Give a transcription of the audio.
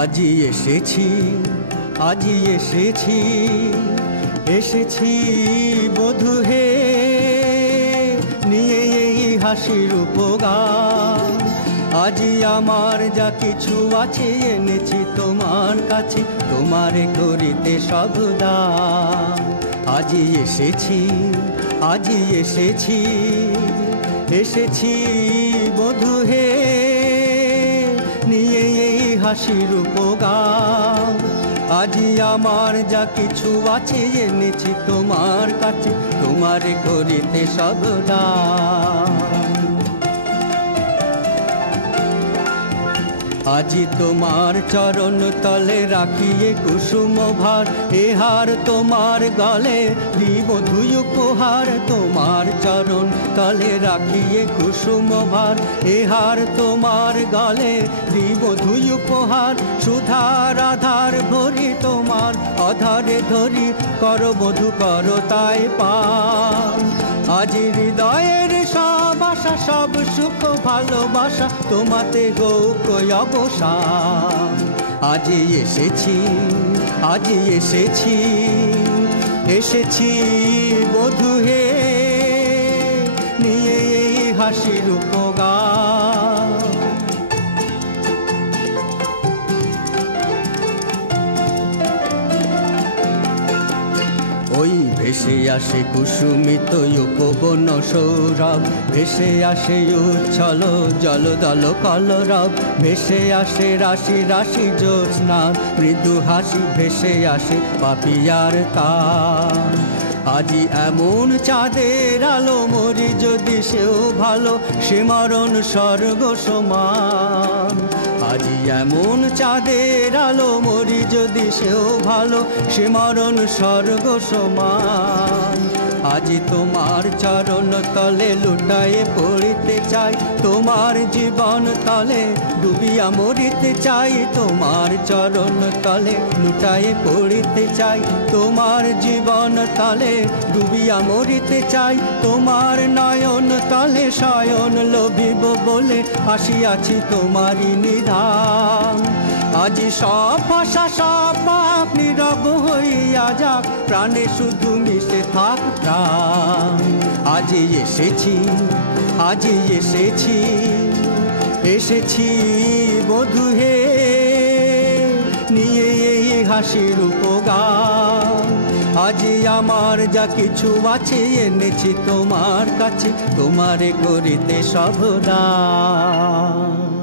আজি এসেছি, আজি এসেছি, এসেছি বধূ হে, নিয়ে এই হাসির উপগান। আজি আমার যা কিছু আছে এনেছি তোমার কাছে, তোমারে করিতে সব দান। আজি এসেছি, আজি এসেছি, এসেছি বধূ হে, নিয়ে এই হাসির উপগান। আজি আমার যা কিছু আছে এনেছি তোমার কাছে, তোমারে করিতে সব দান। আজি তোমার চরণ তলে রাখিয়ে কুসুম ভার, এহার তোমার গলে দিব ধুই উপহার। তোমার চরণ তলে রাখিয়ে কুসুম ভার, এহার তোমার গলে দিব ধুই উপহার। সুধার আধার ভরি তোমার আধারে ধরি, কর বধূ কর তাই পান। আজি হৃদয়ের সব আশা, সব সুখ ভালোবাসা তোমাতে হোক অবসান। আজি এসেছি, আজি এসেছি, এসেছি বধূ হে, নিয়ে এই হাসির উপগান। ওই ভেসে আসে কুসুমিত উপবন সৌরভ, ভেসে আসে উচ্ছল জলদল কলরব। ভেসে আসে রাশি রাশি জ্যোৎস্না মৃদু হাসি, ভেসে আসে পাপিয়ার তান। আজি এমন চাঁদের আলো মরি যদি সেও ভালো, সে মরণ স্বর্গ সমান। আজি এমন চাঁদের আলো মরি যদি সেও ভালো, সে মরণ স্বর্গ সমান। আজি তোমার চরণ তলে লুটায়ে পড়িতে চাই, তোমার জীবন তলে ডুবিয়া মরিতে চাই। তোমার চরণ তলে লুটায়ে পড়িতে চাই, তোমার জীবন তলে ডুবিয়া মরিতে চাই। তোমার নয়ন তলে শয়ন লোভিব বলে আসিয়াছি তোমারই নিধান। আজি সব ভাষা সব পাপ নীরব হইয়া যাক, প্রাণে শুধু মিশে থাক প্রাণ। আজি এসেছি, আজি এসেছি, এসেছি বধূ হে, নিয়ে এই হাসির উপগান। আজি আমার যা কিছু আছে এনেছি তোমার কাছে, তোমারে করিতে সব দান।